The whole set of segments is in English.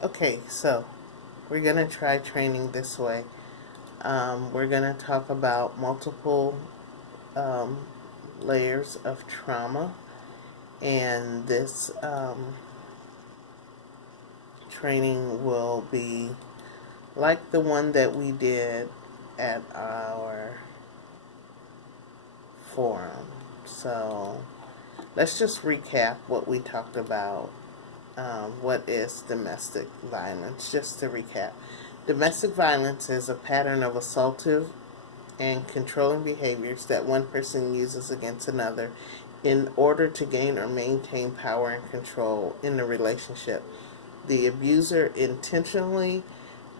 Okay, so we're going to try training this way. We're going to talk about multiple um, layers of trauma, and this training will be like the one that we did at our forum. So let's just recap what we talked about. What is domestic violence? Just to recap, domestic violence is a pattern of assaultive and controlling behaviors that one person uses against another in order to gain or maintain power and control in the relationship. The abuser intentionally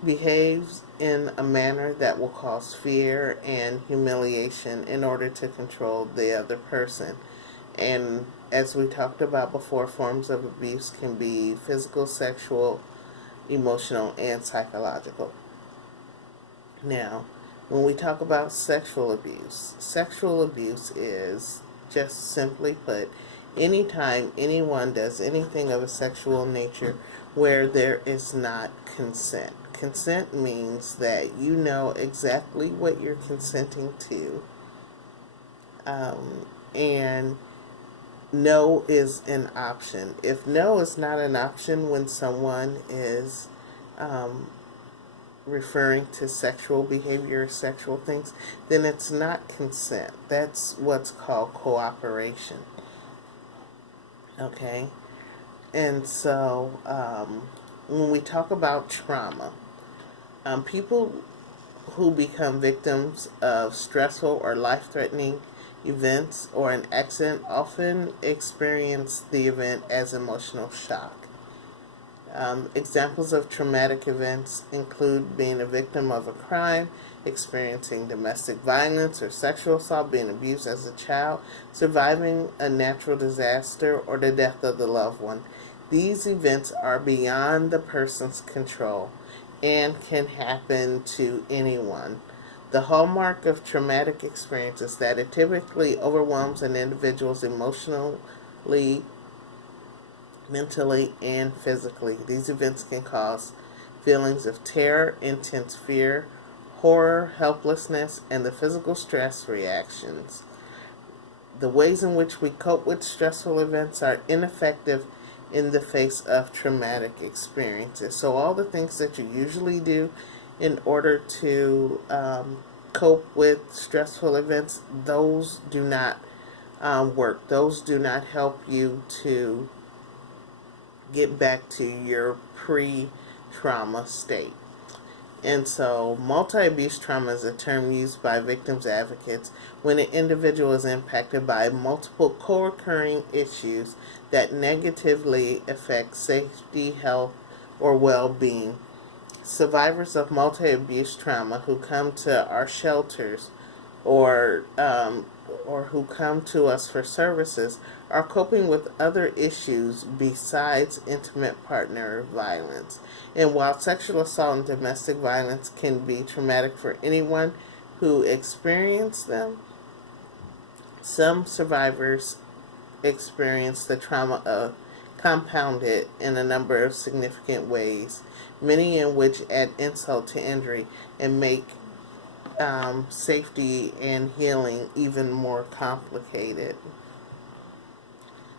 behaves in a manner that will cause fear and humiliation in order to control the other person. And as we talked about before, forms of abuse can be physical, sexual, emotional, and psychological. Now, when we talk about sexual abuse is, just simply put, anytime anyone does anything of a sexual nature where there is not consent. Consent means that you know exactly what you're consenting to, and no is an option. If no is not an option when someone is um, referring to sexual behavior or sexual things, then it's not consent. That's what's called cooperation. Okay? And so when we talk about trauma, people who become victims of stressful or life-threatening events or an accident often experience the event as emotional shock. Examples of traumatic events include being a victim of a crime, experiencing domestic violence or sexual assault, being abused as a child, surviving a natural disaster, or the death of the loved one. These events are beyond the person's control and can happen to anyone. The hallmark of traumatic experience is that it typically overwhelms an individual's emotionally, mentally, and physically. These events can cause feelings of terror, intense fear, horror, helplessness, and the physical stress reactions. The ways in which we cope with stressful events are ineffective in the face of traumatic experiences. So, all the things that you usually do in order to cope with stressful events, those do not work. Those do not help you to get back to your pre-trauma state. And so, multi-abuse trauma is a term used by victims advocates when an individual is impacted by multiple co-occurring issues that negatively affect safety, health, or well-being. Survivors of multi-abuse trauma who come to our shelters or who come to us for services are coping with other issues besides intimate partner violence. And while sexual assault and domestic violence can be traumatic for anyone who experienced them, some survivors experience the trauma compounded in a number of significant ways, many in which add insult to injury and make safety and healing even more complicated.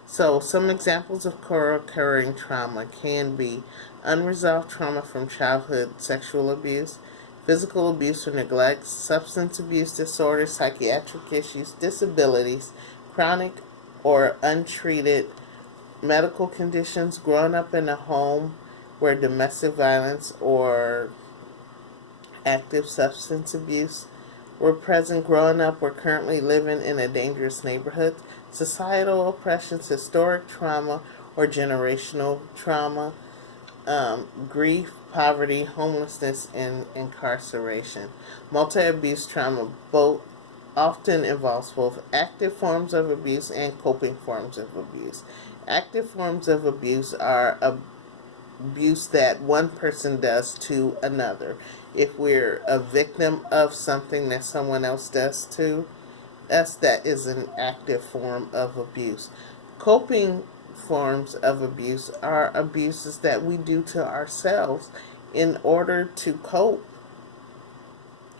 So, some examples of co-occurring trauma can be unresolved trauma from childhood sexual abuse, physical abuse or neglect, substance abuse disorders, psychiatric issues, disabilities, chronic or untreated medical conditions, growing up in a home where domestic violence or active substance abuse were present, growing up or currently living in a dangerous neighborhood, societal oppressions, historic trauma or generational trauma, grief, poverty, homelessness, and incarceration. Multi-abuse trauma both often involves both active forms of abuse and coping forms of abuse. Active forms of abuse are abuse that one person does to another. If we're a victim of something that someone else does to us, that is an active form of abuse. Coping forms of abuse are abuses that we do to ourselves in order to cope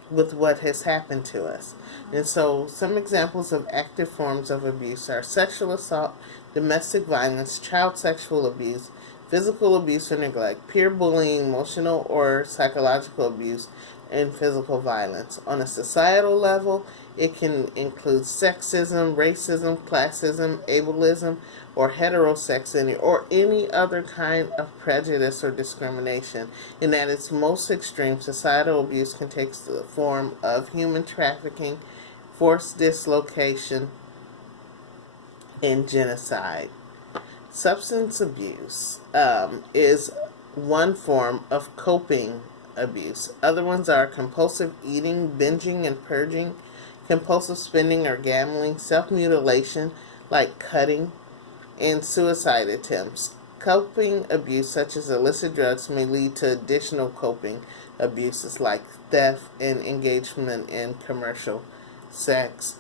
with what has happened to us. And so some examples of active forms of abuse are sexual assault, domestic violence, child sexual abuse, physical abuse or neglect, peer bullying, emotional or psychological abuse, and physical violence. On a societal level, it can include sexism, racism, classism, ableism, or heterosexism, or any other kind of prejudice or discrimination. And at its most extreme, societal abuse can take the form of human trafficking, forced dislocation, and genocide. Substance abuse is one form of coping abuse. Other ones are compulsive eating, binging and purging, compulsive spending or gambling, self-mutilation like cutting, and suicide attempts. Coping abuse such as illicit drugs may lead to additional coping abuses like theft and engagement in commercial sex.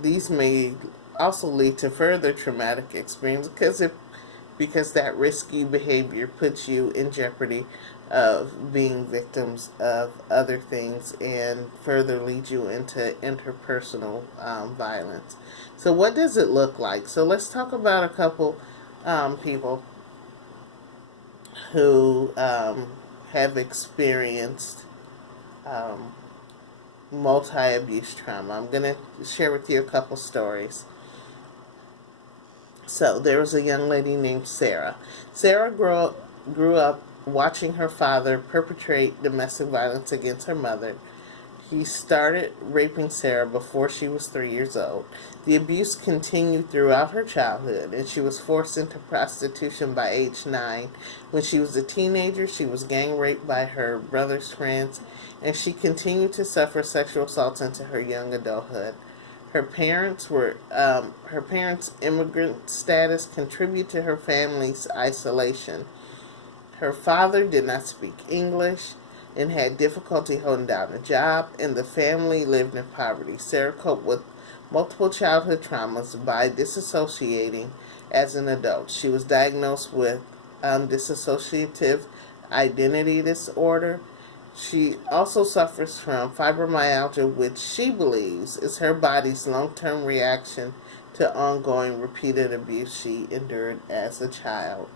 These may also lead to further traumatic experience because that risky behavior puts you in jeopardy of being victims of other things and further leads you into interpersonal violence. So what does it look like? So let's talk about a couple people who have experienced multi-abuse trauma. I'm going to share with you a couple stories. So there was a young lady named Sarah. Sarah grew up watching her father perpetrate domestic violence against her mother. He started raping Sarah before she was 3 years old. The abuse continued throughout her childhood, and she was forced into prostitution by age 9. When she was a teenager, she was gang raped by her brother's friends, and she continued to suffer sexual assaults into her young adulthood. Her parents' immigrant status contributed to her family's isolation. Her father did not speak English and had difficulty holding down a job, and the family lived in poverty. Sarah coped with multiple childhood traumas by disassociating as an adult. She was diagnosed with dissociative identity disorder. She also suffers from fibromyalgia, which she believes is her body's long-term reaction to ongoing repeated abuse she endured as a child.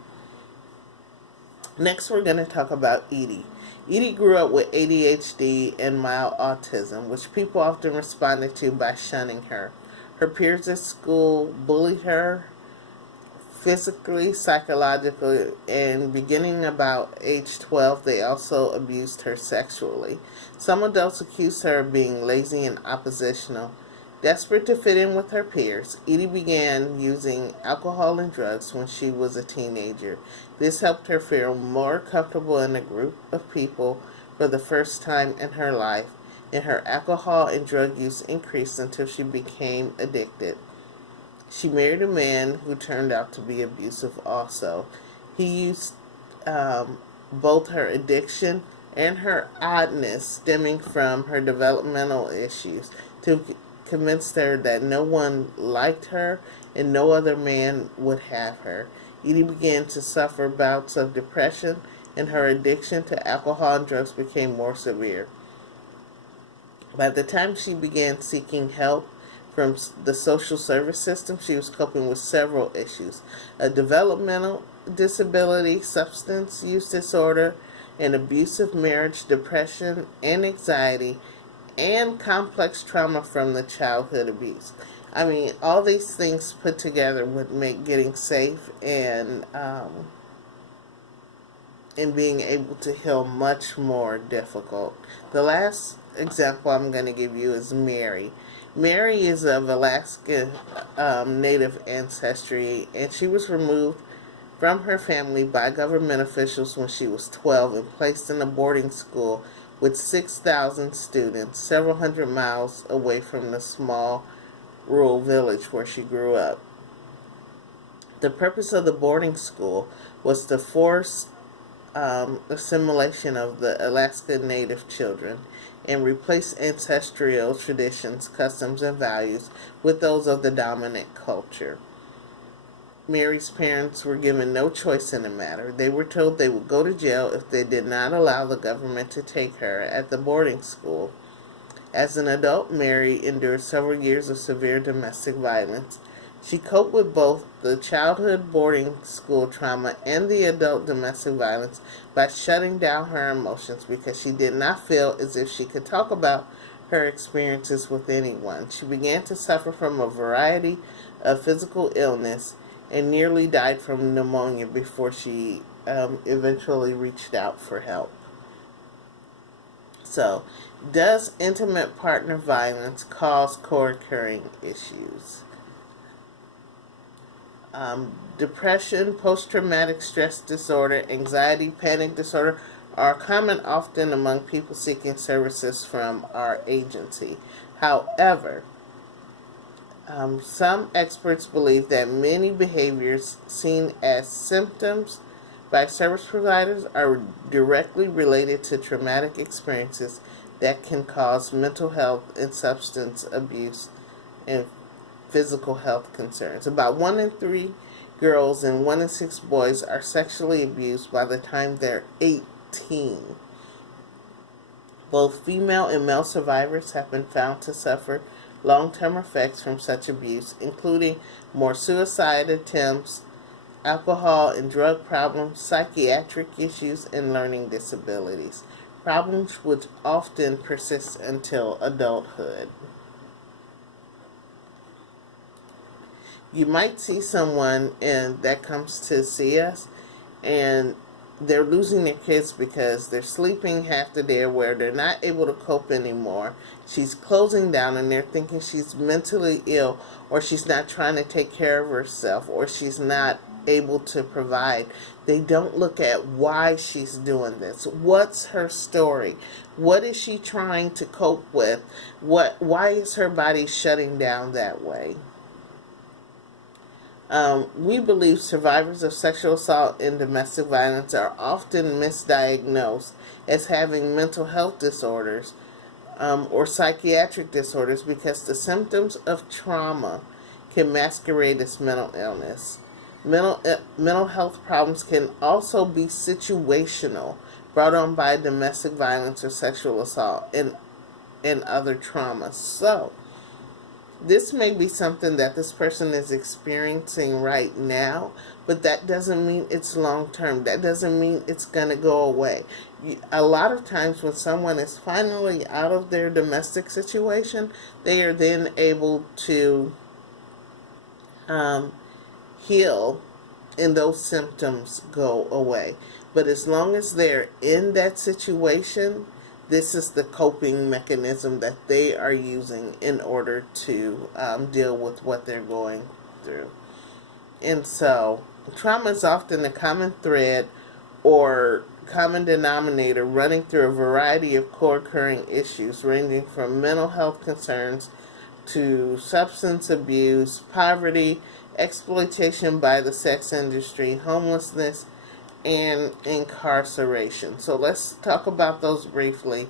Next, we're going to talk about Edie. Edie grew up with ADHD and mild autism, which people often responded to by shunning her. Her peers at school bullied her physically, psychologically, and beginning about age 12, they also abused her sexually. Some adults accused her of being lazy and oppositional. Desperate to fit in with her peers, Edie began using alcohol and drugs when she was a teenager. This helped her feel more comfortable in a group of people for the first time in her life, and her alcohol and drug use increased until she became addicted. She married a man who turned out to be abusive also. He used both her addiction and her oddness stemming from her developmental issues to convinced her that no one liked her and no other man would have her. Edie began to suffer bouts of depression, and her addiction to alcohol and drugs became more severe. By the time she began seeking help from the social service system, she was coping with several issues: a developmental disability, substance use disorder, an abusive marriage, depression, and anxiety, and complex trauma from the childhood abuse. I mean, all these things put together would make getting safe and being able to heal much more difficult. The last example I'm going to give you is Mary. Mary is of Alaska Native ancestry, and she was removed from her family by government officials when she was 12 and placed in a boarding school with 6,000 students, several hundred miles away from the small rural village where she grew up. The purpose of the boarding school was to force assimilation of the Alaska Native children and replace ancestral traditions, customs, and values with those of the dominant culture. Mary's parents were given no choice in the matter. They were told they would go to jail if they did not allow the government to take her at the boarding school. As an adult, Mary endured several years of severe domestic violence. She coped with both the childhood boarding school trauma and the adult domestic violence by shutting down her emotions because she did not feel as if she could talk about her experiences with anyone. She began to suffer from a variety of physical illness and nearly died from pneumonia before she eventually reached out for help. So, does intimate partner violence cause co-occurring issues? Depression, post-traumatic stress disorder, anxiety, panic disorder are common often among people seeking services from our agency. However, some experts believe that many behaviors seen as symptoms by service providers are directly related to traumatic experiences that can cause mental health and substance abuse and physical health concerns. About 1 in 3 girls and 1 in 6 boys are sexually abused by the time they're 18. Both female and male survivors have been found to suffer long-term effects from such abuse, including more suicide attempts, alcohol and drug problems, psychiatric issues, and learning disabilities, problems which often persist until adulthood. You might see someone that comes to see us and they're losing their kids because they're sleeping half the day where they're not able to cope anymore. She's closing down and they're thinking she's mentally ill, or she's not trying to take care of herself, or she's not able to provide. They don't look at why she's doing this. What's her story? What is she trying to cope with? Why is her body shutting down that way? We believe survivors of sexual assault and domestic violence are often misdiagnosed as having mental health disorders or psychiatric disorders because the symptoms of trauma can masquerade as mental illness. Mental health problems can also be situational, brought on by domestic violence or sexual assault and other traumas. So, this may be something that this person is experiencing right now, but that doesn't mean it's long term. That doesn't mean it's going to go away. A lot of times when someone is finally out of their domestic situation, they are then able to heal and those symptoms go away. But as long as they're in that situation, this is the coping mechanism that they are using in order to deal with what they're going through. And so, trauma is often a common thread or common denominator running through a variety of co-occurring issues, ranging from mental health concerns to substance abuse, poverty, exploitation by the sex industry, homelessness, and incarceration. So let's talk about those briefly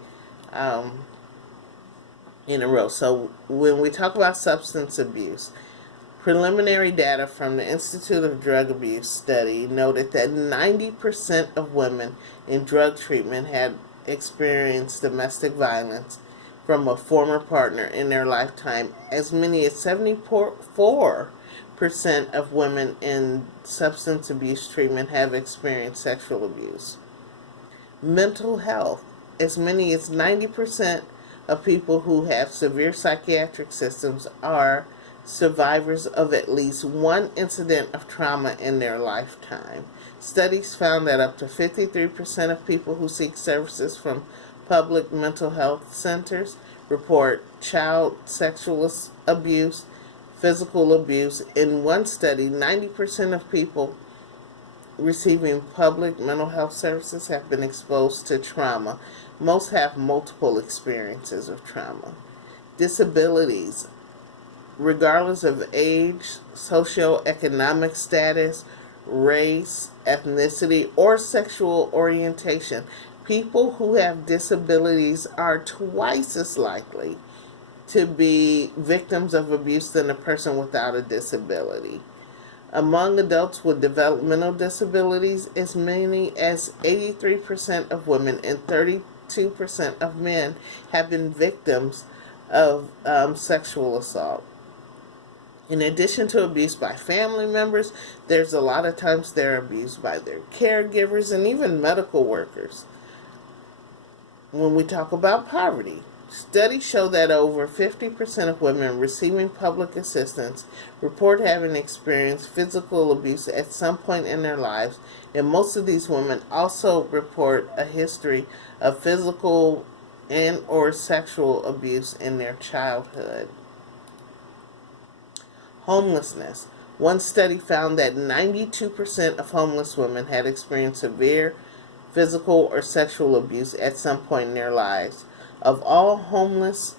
in a row. So when we talk about substance abuse, preliminary data from the Institute of Drug Abuse study noted that 90% of women in drug treatment had experienced domestic violence from a former partner in their lifetime. As many as 74% of women in substance abuse treatment have experienced sexual abuse. Mental health, as many as 90% of people who have severe psychiatric symptoms are survivors of at least one incident of trauma in their lifetime. Studies found that up to 53% of people who seek services from public mental health centers report child sexual abuse, physical abuse. In one study, 90% of people receiving public mental health services have been exposed to trauma. Most have multiple experiences of trauma. Disabilities, regardless of age, socioeconomic status, race, ethnicity, or sexual orientation, people who have disabilities are twice as likely to be victims of abuse than a person without a disability. Among adults with developmental disabilities, as many as 83% of women and 32% of men have been victims of sexual assault. In addition to abuse by family members, there's a lot of times they're abused by their caregivers and even medical workers. When we talk about poverty, studies show that over 50% of women receiving public assistance report having experienced physical abuse at some point in their lives, and most of these women also report a history of physical and or sexual abuse in their childhood. Homelessness. One study found that 92% of homeless women had experienced severe physical or sexual abuse at some point in their lives. Of all homeless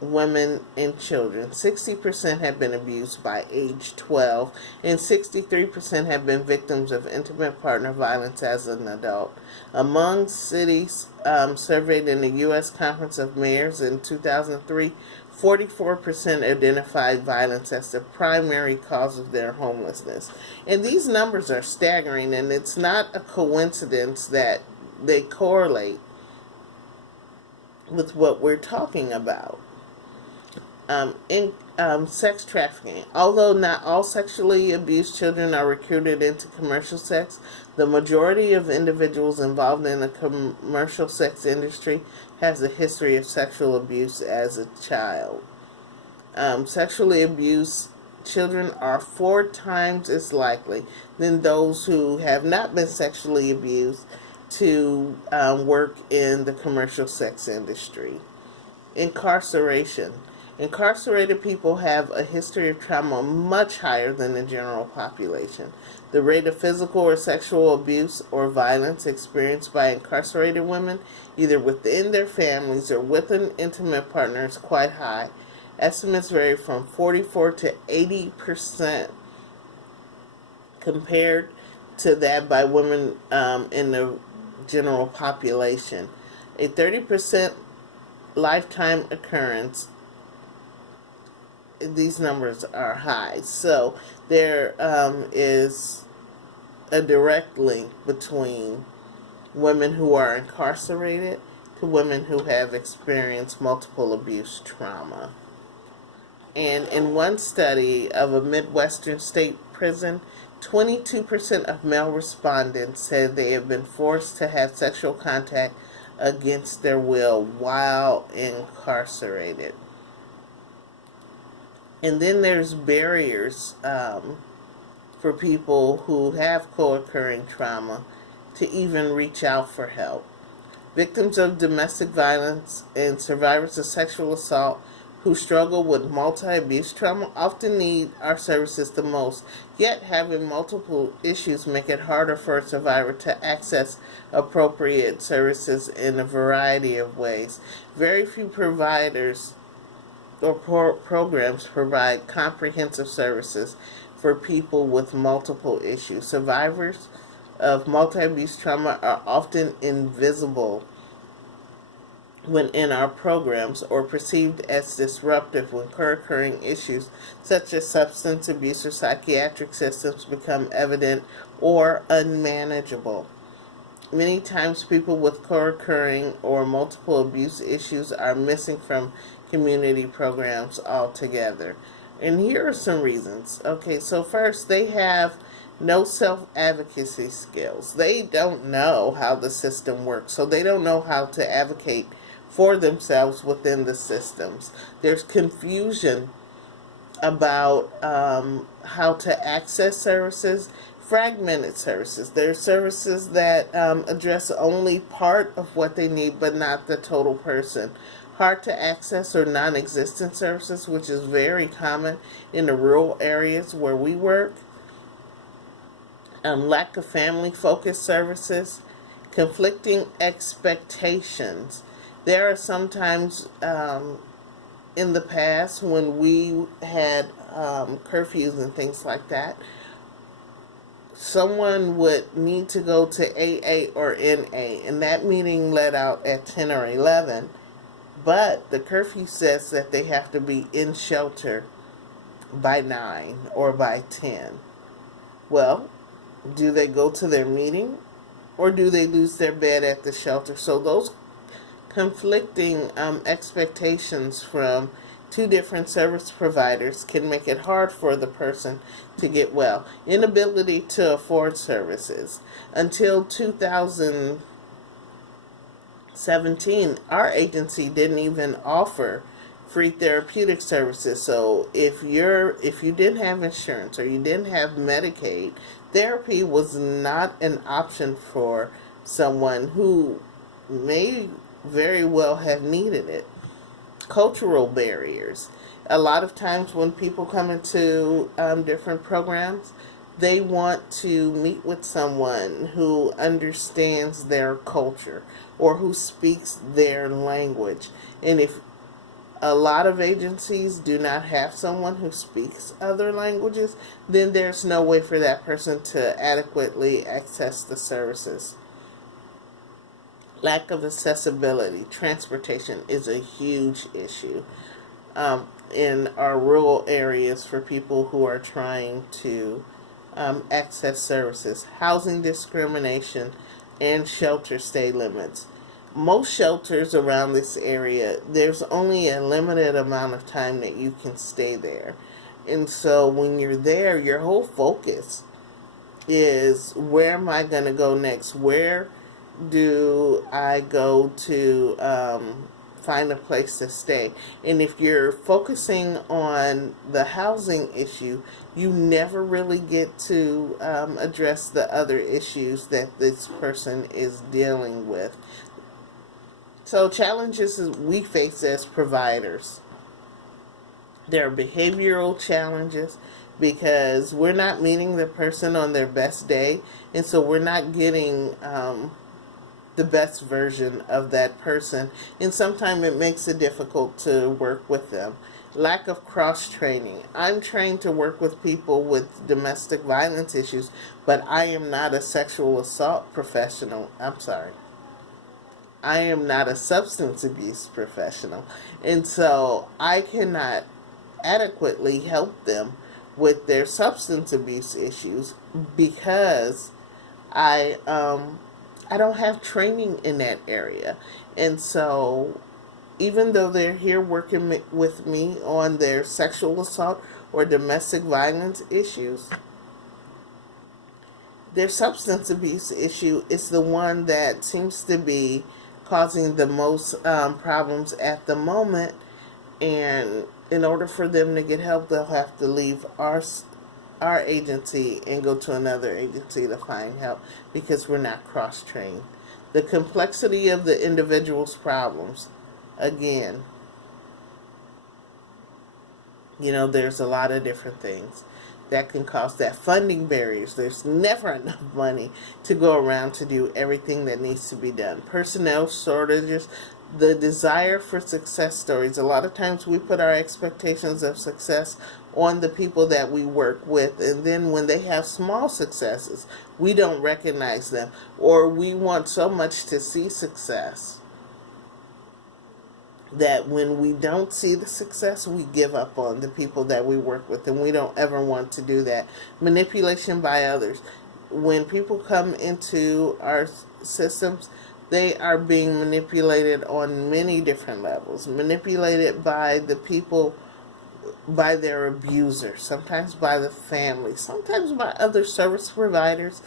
women and children, 60% have been abused by age 12, and 63% have been victims of intimate partner violence as an adult. Among cities surveyed in the U.S. Conference of Mayors in 2003, 44% identified violence as the primary cause of their homelessness. And these numbers are staggering, and it's not a coincidence that they correlate with what we're talking about. In sex trafficking. Although not all sexually abused children are recruited into commercial sex, the majority of individuals involved in the commercial sex industry has a history of sexual abuse as a child. Sexually abused children are 4 times as likely than those who have not been sexually abused to work in the commercial sex industry. Incarceration. Incarcerated people have a history of trauma much higher than the general population. The rate of physical or sexual abuse or violence experienced by incarcerated women, either within their families or with an intimate partner, is quite high. Estimates vary from 44 to 80% compared to that by women in the general population. A 30% lifetime occurrence. These numbers are high. So there is a direct link between women who are incarcerated to women who have experienced multiple abuse trauma. And in one study of a Midwestern state prison, 22% of male respondents said they have been forced to have sexual contact against their will while incarcerated. And then there's barriers for people who have co-occurring trauma to even reach out for help. Victims of domestic violence and survivors of sexual assault who struggle with multi-abuse trauma often need our services the most, yet having multiple issues make it harder for a survivor to access appropriate services in a variety of ways. Very few providers or programs provide comprehensive services for people with multiple issues. Survivors of multi-abuse trauma are often invisible when in our programs, or perceived as disruptive when co-occurring issues such as substance abuse or psychiatric systems become evident or unmanageable. Many times people with co-occurring or multiple abuse issues are missing from community programs altogether. And here are some reasons. Okay, so first, they have no self-advocacy skills. They don't know how the system works, so they don't know how to advocate for themselves within the systems. There's confusion about how to access services, fragmented services. There are services that address only part of what they need but not the total person. Hard to access or non-existent services, which is very common in the rural areas where we work. Lack of family-focused services, conflicting expectations. There are sometimes in the past when we had curfews and things like that, someone would need to go to AA or NA, and that meeting let out at 10 or 11, but the curfew says that they have to be in shelter by 9 or by 10. Well, do they go to their meeting or do they lose their bed at the shelter? So those conflicting expectations from two different service providers can make it hard for the person to get well. Inability to afford services. Until 2017, our agency didn't even offer free therapeutic services. So if you didn't have insurance or you didn't have Medicaid, therapy was not an option for someone who may very well have needed it. Cultural barriers. A lot of times when people come into different programs, they want to meet with someone who understands their culture or who speaks their language. And if a lot of agencies do not have someone who speaks other languages, then there's no way for that person to adequately access the services. Lack of accessibility. Transportation is a huge issue in our rural areas for people who are trying to access services. Housing discrimination and shelter stay limits. Most shelters around this area, there's only a limited amount of time that you can stay there. And so when you're there, your whole focus is, where am I going to go next? Where do I go to find a place to stay? And if you're focusing on the housing issue, you never really get to address the other issues that this person is dealing with. So challenges we face as providers. There are behavioral challenges because we're not meeting the person on their best day, and so we're not getting the best version of that person, and sometimes it makes it difficult to work with them. Lack of cross-training. I'm trained to work with people with domestic violence issues, but I am not a sexual assault professional. I am not a substance abuse professional, and so I cannot adequately help them with their substance abuse issues because I don't have training in that area. And so even though they're here working with me on their sexual assault or domestic violence issues, their substance abuse issue is the one that seems to be causing the most problems at the moment. And in order for them to get help, they'll have to leave our agency and go to another agency to find help because we're not cross-trained. The complexity of the individual's problems. Again, there's a lot of different things that can cause that. Funding barriers. There's never enough money to go around to do everything that needs to be done. Personnel shortages. The desire for success stories. A lot of times we put our expectations of success on the people that we work with, and then when they have small successes, we don't recognize them, or we want so much to see success that when we don't see the success, we give up on the people that we work with, and we don't ever want to do that. Manipulation by others. When people come into our systems, they are being manipulated on many different levels. Manipulated by the people, by their abuser, sometimes by the family, sometimes by other service providers.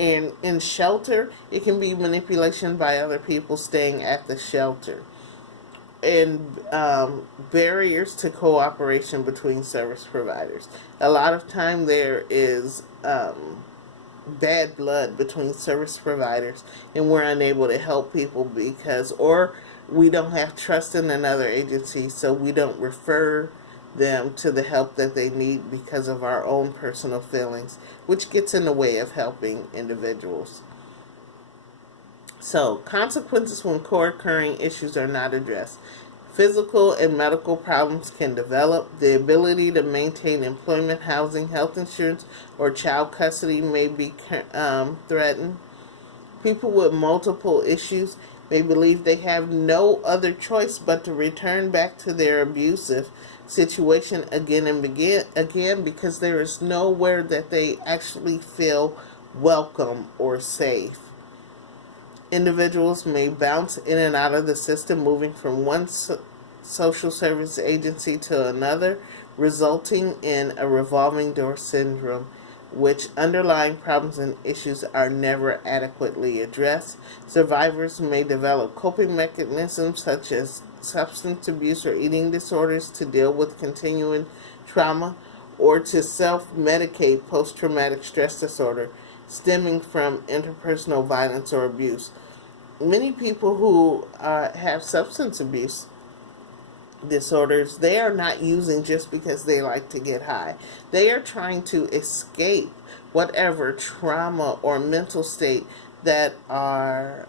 And in shelter, it can be manipulation by other people staying at the shelter. And barriers to cooperation between service providers. A lot of time there is bad blood between service providers, and we're unable to help people or we don't have trust in another agency, so we don't refer them to the help that they need because of our own personal feelings, which gets in the way of helping individuals. So, consequences when co-occurring issues are not addressed. Physical and medical problems can develop. The ability to maintain employment, housing, health insurance, or child custody may be threatened. People with multiple issues may believe they have no other choice but to return back to their abusive situation again and again because there is nowhere that they actually feel welcome or safe. Individuals may bounce in and out of the system, moving from one social service agency to another, resulting in a revolving door syndrome, which underlying problems and issues are never adequately addressed. Survivors may develop coping mechanisms such as substance abuse or eating disorders to deal with continuing trauma, or to self-medicate post-traumatic stress disorder stemming from interpersonal violence or abuse. Many people who have substance abuse disorders, they are not using just because they like to get high. They are trying to escape whatever trauma or mental state that are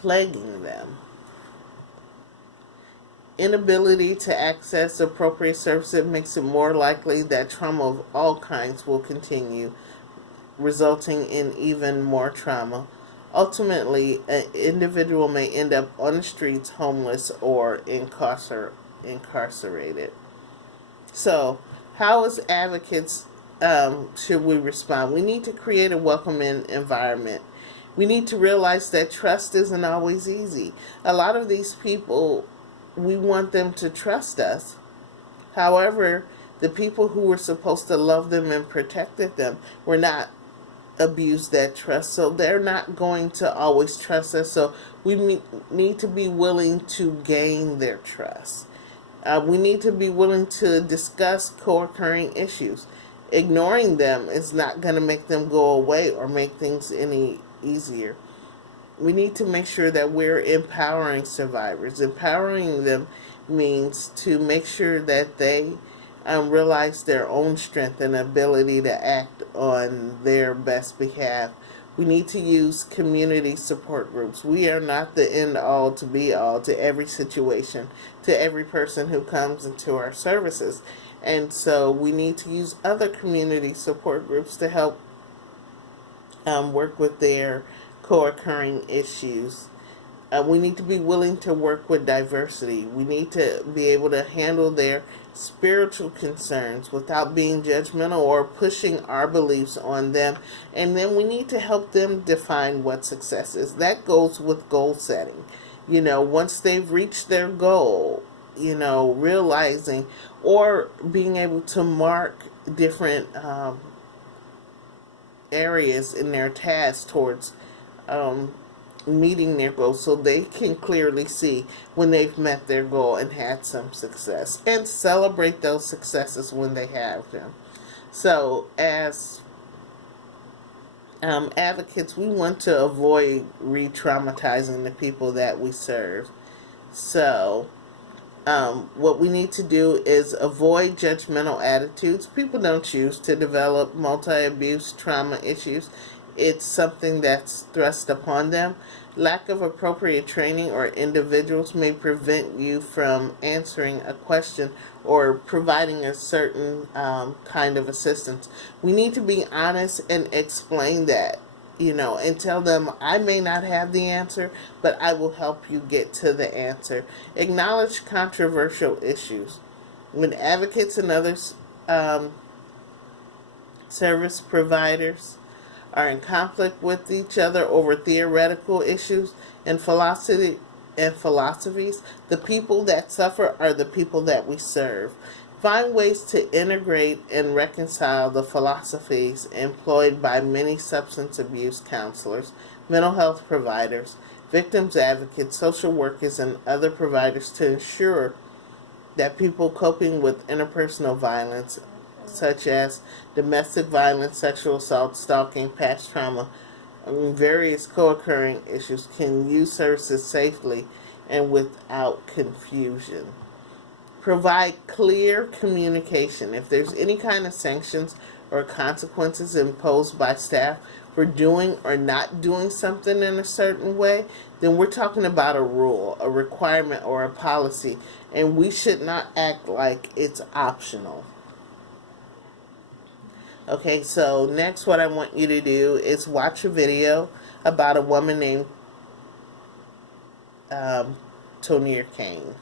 plaguing them. Inability to access appropriate services makes it more likely that trauma of all kinds will continue, resulting in even more trauma. Ultimately, an individual may end up on the streets, homeless, or incarcerated. So, how as advocates should we respond? We need to create a welcoming environment. We need to realize that trust isn't always easy. A lot of these people, we want them to trust us. However, the people who were supposed to love them and protected them were not abuse that trust, so they're not going to always trust us. So we need to be willing to gain their trust. We need to be willing to discuss co-occurring issues. Ignoring them is not going to make them go away or make things any easier. We need to make sure that we're empowering survivors. Empowering them means to make sure that they realize their own strength and ability to act on their best behalf. We need to use community support groups. We are not the end all to be all to every situation, to every person who comes into our services. And so we need to use other community support groups to help work with their co-occurring issues. We need to be willing to work with diversity. We need to be able to handle their spiritual concerns without being judgmental or pushing our beliefs on them. And then we need to help them define what success is. That goes with goal setting. Once they've reached their goal, realizing or being able to mark different areas in their task towards meeting their goals, so they can clearly see when they've met their goal and had some success, and celebrate those successes when they have them. So as advocates, we want to avoid re-traumatizing the people that we serve. So what we need to do is avoid judgmental attitudes. People don't choose to develop multi-abuse trauma issues. It's something that's thrust upon them. Lack of appropriate training or individuals may prevent you from answering a question or providing a certain kind of assistance. We need to be honest and explain that, and tell them, I may not have the answer, but I will help you get to the answer. Acknowledge controversial issues. When advocates and others service providers are in conflict with each other over theoretical issues and philosophies, the people that suffer are the people that we serve. Find ways to integrate and reconcile the philosophies employed by many substance abuse counselors, mental health providers, victims advocates, social workers, and other providers to ensure that people coping with interpersonal violence, such as domestic violence, sexual assault, stalking, past trauma, and various co-occurring issues, can use services safely and without confusion. Provide clear communication. If there's any kind of sanctions or consequences imposed by staff for doing or not doing something in a certain way, then we're talking about a rule, a requirement, or a policy, and we should not act like it's optional. Okay, so next what I want you to do is watch a video about a woman named Tonier Kane.